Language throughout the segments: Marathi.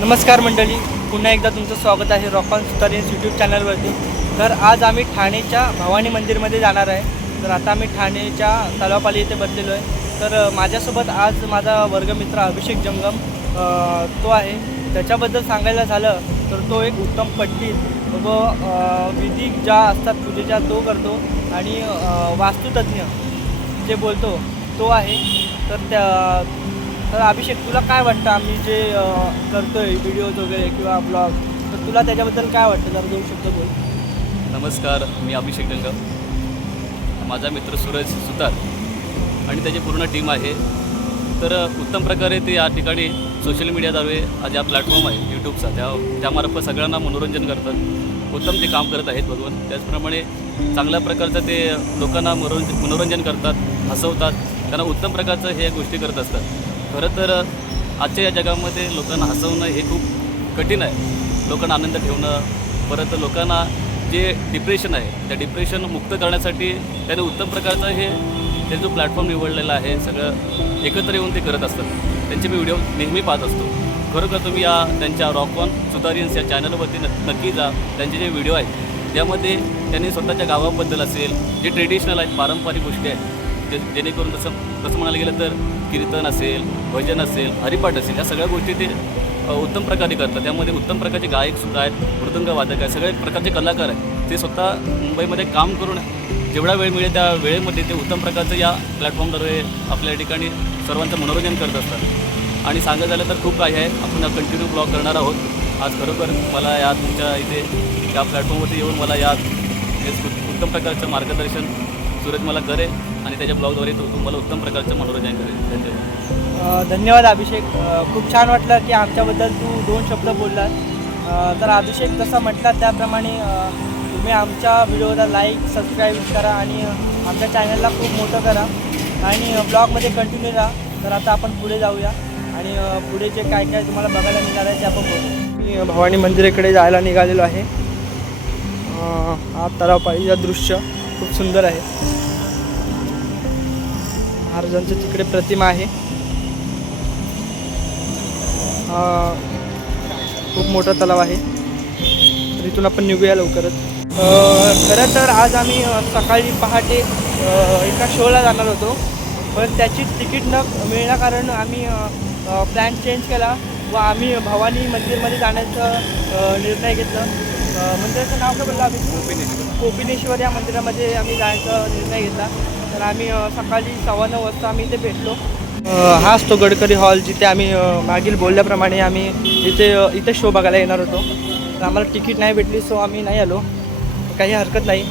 नमस्कार मंडळी पुन्हा एकदा तुमचं स्वागत आहे रॉकॉन सुतारेन्स यूट्यूब चॅनलवरती तर आज आम्ही ठाणेच्या भवानी मंदिरमध्ये जाणार आहे. तर आता आम्ही ठाणेच्या तलावपाली येथे बसलेलो आहे. तर माझ्यासोबत आज माझा वर्गमित्र अभिषेक जंगम तो आहे. त्याच्याबद्दल सांगायला झालं तर तो एक उत्तम पट्टी व विधी ज्या असतात पूजेच्या तो करतो. आणि वास्तुतज्ञ. जे बोलतो तो आहे. तर त्या तर अभिषेक तुला काय वाटतं? आम्ही जे करतो आहे व्हिडिओज वगैरे किंवा ब्लॉग तर तुला त्याच्याबद्दल काय वाटतं? जरा देऊ शकतो बोल. नमस्कार मी अभिषेक डंग माझा मित्र सूरज सुतार आणि त्याची पूर्ण टीम आहे. तर उत्तम प्रकारे ते या ठिकाणी सोशल मीडियाद्वारे ज्या प्लॅटफॉर्म आहे यूट्यूबचा त्या त्यामार्फत सगळ्यांना मनोरंजन करतात. उत्तम ते काम करत आहेत भगवान. त्याचप्रमाणे चांगल्या प्रकारचं ते लोकांना मनोरंजन मनोरंजन करतात. हसवतात. त्यांना उत्तम प्रकारचं हे गोष्टी करत असतात. खरं तर आजच्या या जगामध्ये लोकांना हसवणं हे खूप कठीण आहे. लोकांना आनंद ठेवणं परत लोकांना जे डिप्रेशन आहे त्या डिप्रेशन मुक्त करण्यासाठी त्याने उत्तम प्रकारचं हे त्यांचा जो प्लॅटफॉर्म निवडलेला आहे सगळं एकत्र येऊन ते करत असतात. त्यांचे मी व्हिडिओ नेहमी पाहत असतो. खरोखर तुम्ही या त्यांच्या रॉकॉन सुतारियन्स या चॅनलवरती न नक्की जा. त्यांचे जे व्हिडिओ आहेत त्यामध्ये त्यांनी स्वतःच्या गावाबद्दल असेल जे ट्रेडिशनल आहेत पारंपरिक गोष्टी आहेत जे जेणेकरून तसं तसं म्हणायला गेलं तर कीर्तन असेल भजन असेल हरिपाठ असेल या सगळ्या गोष्टी ते उत्तम प्रकारे करतात. त्यामध्ये उत्तम प्रकारचे गायकसुद्धा आहेत मृदंग वादक आहेत सगळे प्रकारचे कलाकार आहेत. ते स्वतः मुंबईमध्ये काम करून जेवढा वेळ मिळेल त्या वेळेमध्ये ते उत्तम प्रकारचं या प्लॅटफॉर्मद्वारे आपल्या ठिकाणी सर्वांचं मनोरंजन करत असतात. आणि सांगायचं झालं तर खूप काही आहे. आपण कंटिन्यू ब्लॉग करणार आहोत. आज खरोखर मला या तुमच्या इथे या प्लॅटफॉर्मवरती येऊन मला या उत्तम प्रकारचं मार्गदर्शन सूरज मला करेल आणि त्याच्या ब्लॉगद्वारे तो तुम्हाला उत्तम प्रकारचं मनोरंजन करेल. धन्यवाद. धन्यवाद अभिषेक. खूप छान वाटलं की आमच्याबद्दल तू दोन शब्द बोललास. तर अभिषेक जसं म्हटला त्याप्रमाणे तुम्ही आमच्या व्हिडिओला लाईक सबस्क्राईब करा आणि आमच्या चॅनलला खूप मोठं करा. आणि ब्लॉगमध्ये कंटिन्यू राहा. तर आता आपण पुढे जाऊया. आणि पुढे जे काय काय तुम्हाला बघायला मिळणार आहे ते आपण बघू. मी भवानी मंदिराकडे जायला निघालेलो आहे. हा तलाव पाहिजे दृश्य. खूप सुंदर आहे. महाराजांचं तिकडे प्रतिमा आहे. खूप मोठा तलाव आहे. तर इथून आपण निघूया लवकरच. खरं तर आज आम्ही सकाळी पहाटे एका शोला जाणार होतो. पण त्याची तिकीट न मिळण्याकारण आम्ही प्लॅन चेंज केला व आम्ही भवानी मंदिरमध्ये जाण्याचा निर्णय घेतला. मंदिराचं नाव काय बोललं आम्ही? कोपिनेश्वर या मंदिरामध्ये आम्ही जायचा निर्णय घेतला. तर आम्ही सकाळी सव्वा नऊ वाजता आम्ही इथे भेटलो. अ, हाच तो गडकरी हॉल जिथे आम्ही मागील बोलल्याप्रमाणे आम्ही इथे इथे शो बघायला येणार होतो. तर आम्हाला तिकीट नाही भेटली सो आम्ही नाही आलो. काही हरकत नाही.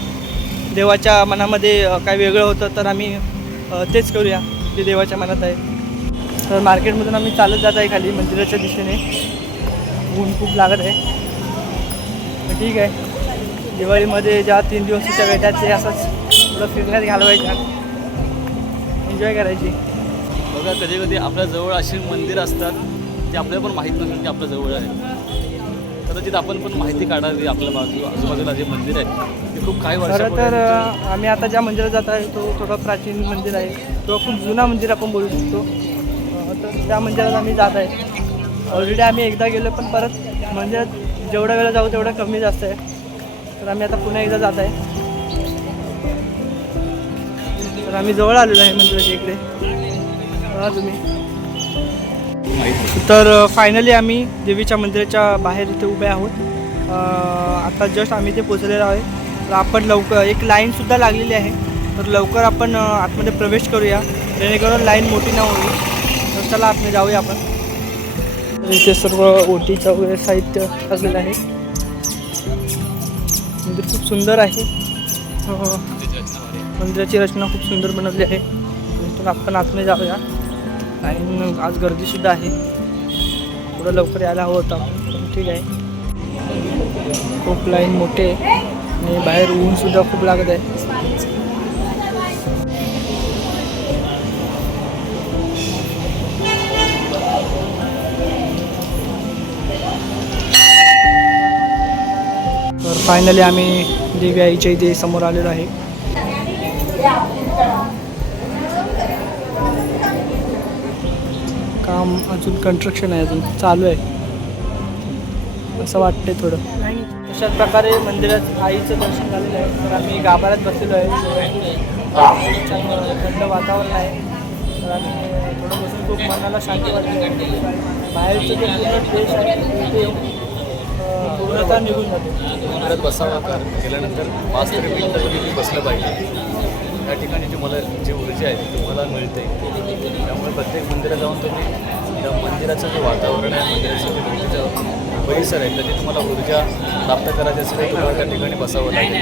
देवाच्या मनामध्ये काय वेगळं होतं तर आम्ही तेच करूया जे देवाच्या मनात आहे. तर मार्केटमधून आम्ही चालत जात आहे खाली मंदिराच्या दिशेने. ऊन खूप लागत आहे. ठीक आहे. दिवाळीमध्ये ज्या तीन दिवस सुट्ट्या भेटतात ते असंच थोडं फिरण्यात घालवायच्या. एन्जॉय करायची. बघा कधी कधी आपल्या जवळ अशी मंदिर असतात की आपल्याला पण माहीत नसेल की आपल्या जवळ आहे कदाचित आपण पण माहिती काढावी आपल्या बाजू आजूबाजूला जे मंदिर आहे ते खूप काही खरं तर आम्ही आता ज्या मंदिरात जात आहे तो थोडा प्राचीन मंदिर आहे. किंवा खूप जुना मंदिर आपण बोलू शकतो. तर त्या मंदिरात आम्ही जात आहे. ऑलरेडी आम्ही एकदा गेलो पण परत मंदिरात जेवढा वेळा जाऊ तेवढं कमी जास्त आहे. तर आम्ही आता पुन्हा एकदा जात आहे. तर आम्ही जवळ आलेलो आहे मंदिराच्या इकडे. बघा तुम्ही. तर फायनली आम्ही देवीच्या मंदिराच्या बाहेर इथे उभे आहोत. आता जस्ट आम्ही इथे पोचलेलो आहे. तर आपण लवकर एक लाईनसुद्धा लागलेली आहे. तर लवकर आपण आतमध्ये प्रवेश करूया. जेणेकरून लाईन मोठी न होईल. तर चला आतमध्ये जाऊया आपण. इथे सर्व ओटीचं वगैरे साहित्य असलेलं आहे. मंदिर खूप सुंदर आहे. मंदिराची रचना खूप सुंदर बनवली आहे. इथून आपण आतमध्ये जाऊया. आणि आज गर्दीसुद्धा आहे. थोडं लवकर यायला हवं होतं आपण पण ठीक आहे. खूप लाईन मोठे आहे आणि बाहेर ऊनसुद्धा खूप लागत आहे. फायनली आम्ही देवी आईच्या इथे समोर आलेलो आहे. काम अजून कंस्ट्रक्शन आहे अजून. चालू आहे. असं वाटतंय थोडं. अशाच प्रकारे मंदिरात आईचं दर्शन झालेलं आहे. तर आम्ही गाभाऱ्यात बसलेलो आहे. थंड वातावरण आहे. तर आम्ही थोडं बसून खूप मनाला शांती वाटते. बाहेरचं जे पूर्ण देश आहे ते पूर्णतः निघून जाते. मंदिरात बसावा तर गेल्यानंतर पाच तरी मिनिटं तरी मी बसलं पाहिजे. त्या ठिकाणी जी मला जी ऊर्जा आहे ती मला मिळते. त्यामुळे प्रत्येक मंदिरात जाऊन तुम्ही त्या मंदिराचं जे वातावरण आहे मंदिराचं जे भोवतीचं परिसर आहे त्याची तुम्हाला ऊर्जा प्राप्त करायची असेल तर तुम्हाला त्या ठिकाणी बसावं लागेल.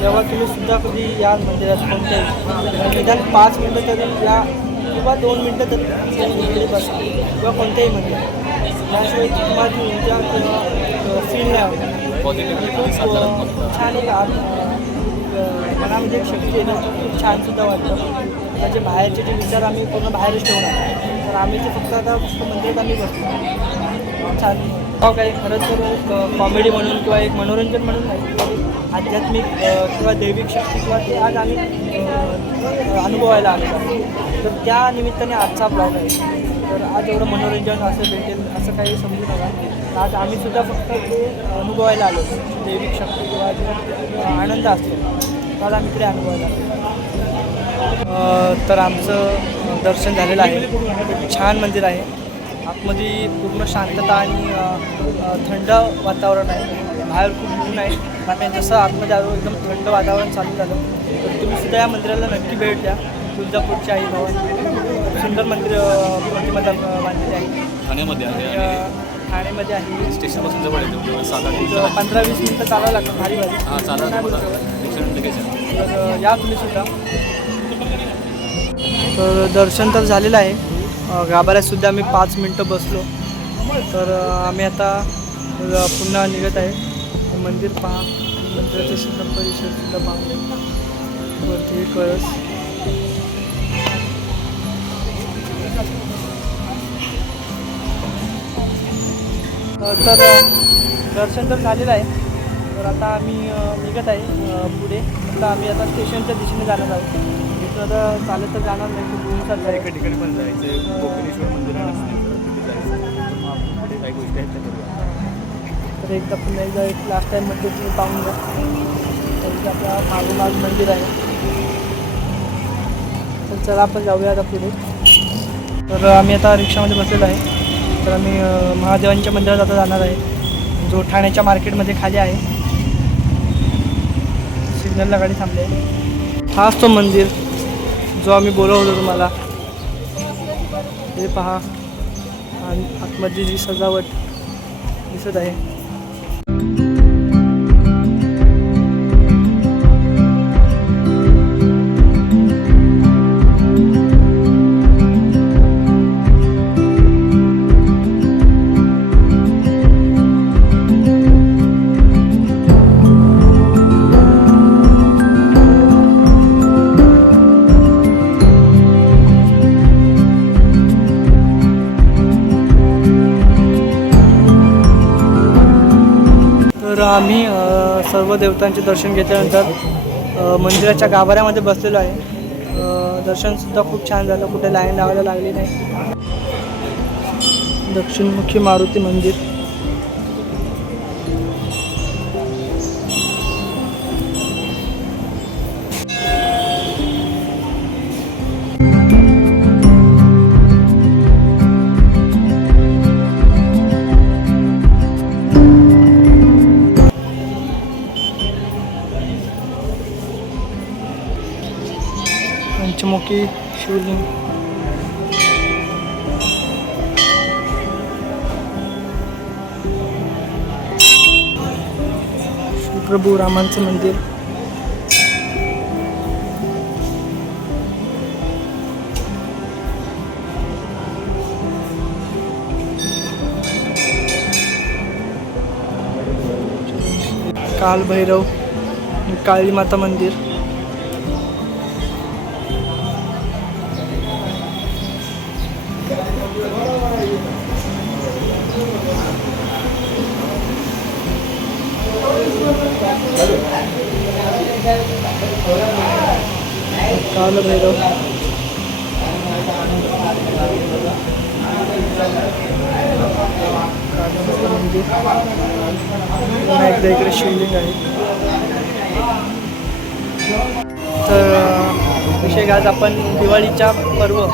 जेव्हा तुम्ही सुद्धा कधी या मंदिरात कोणत्याही निदान पाच मिनटं तरी या किंवा दोन मिनटं तरी बसा किंवा कोणत्याही मंदिर त्याशिवाय ती ऊर्जा फील नाही होत. खूप सकारात्मकता छान एक अं, मनामध्ये एक शक्ती आहे ना खूप छान सुद्धा वाटतं. त्याचे बाहेरचे जे विचार आम्ही पूर्ण बाहेरच ठेवणार तर आम्ही ते फक्त आता फक्त मंदिरात आम्ही बसतो. छान. हो काही खरंच तर एक कॉमेडी म्हणून किंवा एक मनोरंजन म्हणून नाही आध्यात्मिक किंवा दैविक शक्ती किंवा ते आज आम्ही अनुभवायला आलो तर त्या निमित्ताने आजचा ब्लॉग आहे. तर आज एवढं मनोरंजन असं भेटेल असं काही समजू नका. आज आम्ही सुद्धा फक्त ते अनुभवायला आलो. दैविक शक्ती किंवा आनंद असतो तर आम्ही इकडे अनुभवायला आलो. तर आमचं दर्शन झालेलं आहे. छान मंदिर आहे. आतमध्ये पूर्ण शांतता आणि थंड वातावरण आहे. बाहेर खूप ऊन आहे. आम्ही जसं आतमध्ये आलो एकदम थंड वातावरण चालू झालं. तर तुम्ही सुद्धा या मंदिराला नक्की भेट द्या. तुळजापूरच्या आई भवन. सुंदर मंदिर प्रतिमा बांधलेली आहे. ठाण्यामध्ये आहे ठाण्यामध्ये आहे. स्टेशनपासून जवळ आहे सात आठ मिनिटं पंधरा वीस मिनटं चालावं लागतं भारी भारी. हां आहे. तर या तुम्ही सुद्धा. तर दर्शन तर झालेलं आहे. अ, गाभाऱ्यात सुद्धा आम्ही पाच मिनटं बसलो. तर आम्ही आता पुन्हा निघत आहे. मंदिर पहा. मंदिराचे सुद्धा परिसर सुद्धा पाहून वरती कळस. तर दर्शन तर झालेलं आहे. तर आता आम्ही निघत आहे पुढे. आता आम्ही आता स्टेशनच्या दिशेने जाणार आहोत. इथं आता चालत तर जाणार नाही खूप आहे एका ठिकाणी पण जायचं मंदिर तिथे जायचं काही गोष्टी आहेत तर एकदा पुन्हा एकदा एक लास्ट टाईममध्ये तुम्ही पाहून घ्या. तर इथे आपला मागोमाग मंदिर आहे. तर चला आपण जाऊया आता पुढे. तर आम्ही आता रिक्षामध्ये बसलेलो आहे. तर आम्ही महादेवांच्या मंदिरात आता जाणार आहे. जो ठाण्याच्या मार्केटमध्ये खाली आहे. सिग्नलला गाडी थांबली आहे. हाच तो मंदिर जो आम्ही बोलवतो तुम्हाला. हे पहा. आणि आतमध्ये जी सजावट दिसत आहे. सर्व देवतांचे दर्शन घेतल्यानंतर मंदिराच्या गाभाऱ्यामध्ये बसलेलो आहे. दर्शनसुद्धा खूप छान झालं. कुठे लाईन लावायला लागली नाही. दक्षिणमुखी मारुती मंदिर. की शिवलिंग. प्रभू रामांचं मंदिर. कालभैरव काळी माता मंदिर. कालभैरव म्हणजे पुन्हा एकदा इकडे शिवलिंग आहे तर विषय आज आपण दिवाळीच्या पर्व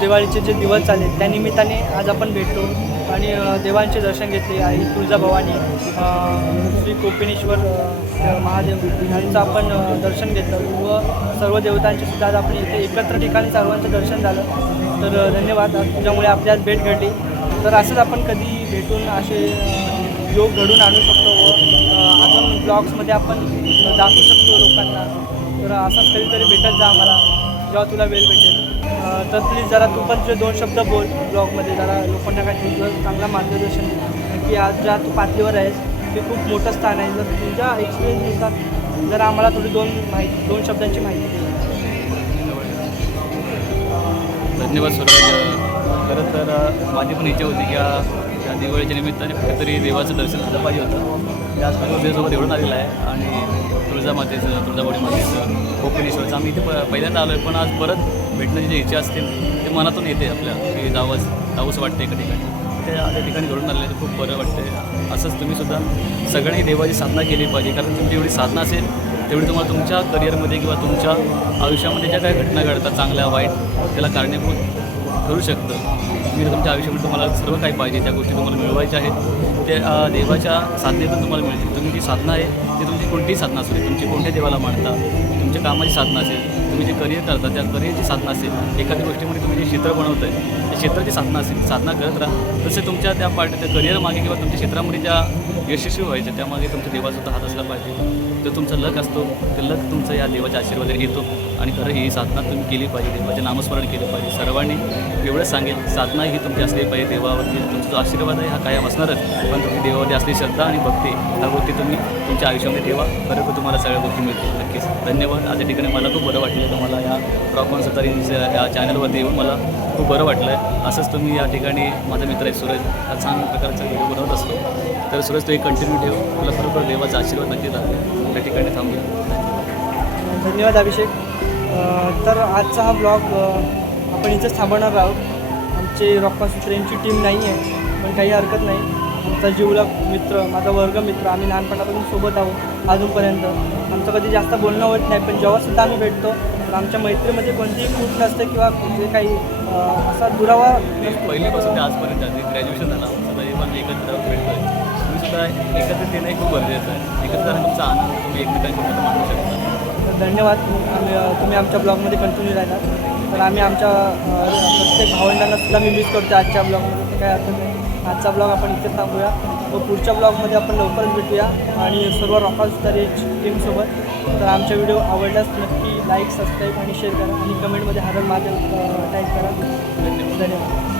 दिवाळीचे जे दिवस झाले त्यानिमित्ताने आज आपण भेटतो आणि देवांचे दर्शन घेतले. आई तुळजाभवानी श्री कोपिनेश्वर महादेव यांचं आपण दर्शन घेतलं व सर्व देवतांचे सुद्धा आज आपण इथे एकत्र ठिकाणी सर्वांचं दर्शन झालं. तर धन्यवाद. तुझ्यामुळे आपली आज भेट घडली. तर असंच आपण कधी भेटून असे योग घडून आणू शकतो व आपण अजून ब्लॉग्समध्ये आपण दाखवू शकतो लोकांना. तर असाच कधीतरी भेटत जा आम्हाला. जेव्हा तुला वेळ भेटेल. तर प्लीज जरा तू पण तुझे दोन शब्द बोल ब्लॉगमध्ये. जरा लोकांना काही तुझं चांगलं मार्गदर्शन की आज ज्या तू पातळीवर आहेस ते खूप मोठं स्थान आहे. जर तुमच्या एक्सपिरियन्सनुसार जर आम्हाला थोडी दोन माहिती दोन शब्दांची माहिती धन्यवाद सूरज खरं तर माझी पण इच्छा होती की या दिवाळीच्या निमित्ताने कुठेतरी देवाचं दर्शन झालं पाहिजे होतं. त्याच माझ्यासोबत एवढं आलेलं आहे आणि तुळजामातेचं तुळजाबाडी मातेचं कोकणेश्वरचं आम्ही इथे प पहिल्यांदा आलो आहे पण आज परत भेटण्याची जी इच्छा असते ते मनातून येते आपल्या की जावंच जावंच वाटते एका ठिकाणी. ते त्या ठिकाणी घडून आलेलं खूप बरं वाटतं. असंच तुम्ही सुद्धा सगळ्यांनी देवाची साधना केली पाहिजे. कारण तुमची एवढी साधना असेल तेवढी तुम्हाला तुमच्या करिअरमध्ये किंवा तुमच्या आयुष्यामध्ये ज्या काही घटना घडतात चांगल्या वाईट त्याला कारणीभूत ठरू शकतं. मी तुमच्या आयुष्यामध्ये तुम्हाला सर्व काही पाहिजे त्या गोष्टी तुम्हाला मिळवायच्या आहेत. ते देवाच्या साधनेतून तुम्हाला मिळतील. तुम्ही जी साधना आहे ती तुमची कोणतीही साधना असू दे तुमची कोणत्या देवाला मानता तुमच्या कामाची साधना असेल तुम्ही जे करिअर करता त्या करिअरची साधना असेल एखाद्या गोष्टीमध्ये तुम्ही जे क्षेत्र बनवताय त्या क्षेत्राची साधना असेल साधना करत राहा. तसे तुमच्या त्या पार्ट त्या करिअर मागे किंवा तुमच्या क्षेत्रामध्ये ज्या यशस्वी व्हायच्या त्यामागे तुमच्या देवाचा हात असला पाहिजे. तो तुमचा लक असतो. ते लक तुमचं या देवाच्या आशीर्वादाने येतो आणि खरं ही साधना तुम्ही केली पाहिजे. देवाचे नामस्मरण केलं पाहिजे. सर्वांनी एवढंच सांगेल साधना ही तुमची असली पाहिजे देवावरती. तुमचा जो आशीर्वाद आहे हा कायम असणारच. पण तुम्ही देवावरती असली श्रद्धा आणि भक्ती ह्या गोष्टी तुम्ही तुमच्या आयुष्यामध्ये ठेवा. खरं तुम्हाला सगळ्या गोष्टी मिळतील. नक्कीच. धन्यवाद. आज या ठिकाणी मला खूप बरं वाटलं. तुम्हाला या प्रॉपॉन सतारी या चॅनलवरती येऊन मला खूप बरं वाटलं. आहे असंच तुम्ही या ठिकाणी माझा मित्र आहे सूरज. हा छान प्रकारचा व्हिडिओ बनवत असतो. तर सूरज तू एक कंटिन्यू ठेव. तुला खरोखर देवाचा आशीर्वाद नक्की राहतो त्या ठिकाणी थांबूया धन्यवाद अभिषेक. तर आजचा हा ब्लॉग आपण इथंच थांबवणार आहोत. आमचे रॉक्कासूत्र टीम नाही आहे पण काही हरकत नाही. आमचा जीवलग मित्र माझा वर्ग मित्र आम्ही लहानपणापासून सोबत आहोत अजूनपर्यंत. आमचं कधी जास्त बोलणं होत नाही पण जेव्हा सुद्धा आम्ही भेटतो तर आमच्या मैत्रीमध्ये कोणतीही फूट नसते किंवा कुठे काही असा दुरावा मी पहिलीपासून ते आजपर्यंत ग्रॅज्युएशन झालं एकत्र भेटतोय. आता एकत्र एकत्रित येणं हे खूप गरजेचं आहे. एकत्र तुमचा आनंद तुम्ही एकमेकांसोबत मांडू शकता. तर धन्यवाद. आम्ही तुम्ही आमच्या ब्लॉगमध्ये कंटिन्यू राहणार तर आम्ही आमच्या प्रत्येक भावंडांना सुद्धा मी मिस करतो आजच्या ब्लॉगमध्ये. काय अर्थ नाही. आजचा ब्लॉग आपण इथे थांबूया. व पुढच्या ब्लॉगमध्ये आपण लवकरच भेटूया. आणि सर्व रॉकर्स तर टीमसोबत तर आमचा व्हिडिओ आवडल्यास नक्की लाईक सबस्क्राईब आणि शेअर करा. आणि कमेंटमध्ये हरण माझ्या टाईप करा. धन्यवाद.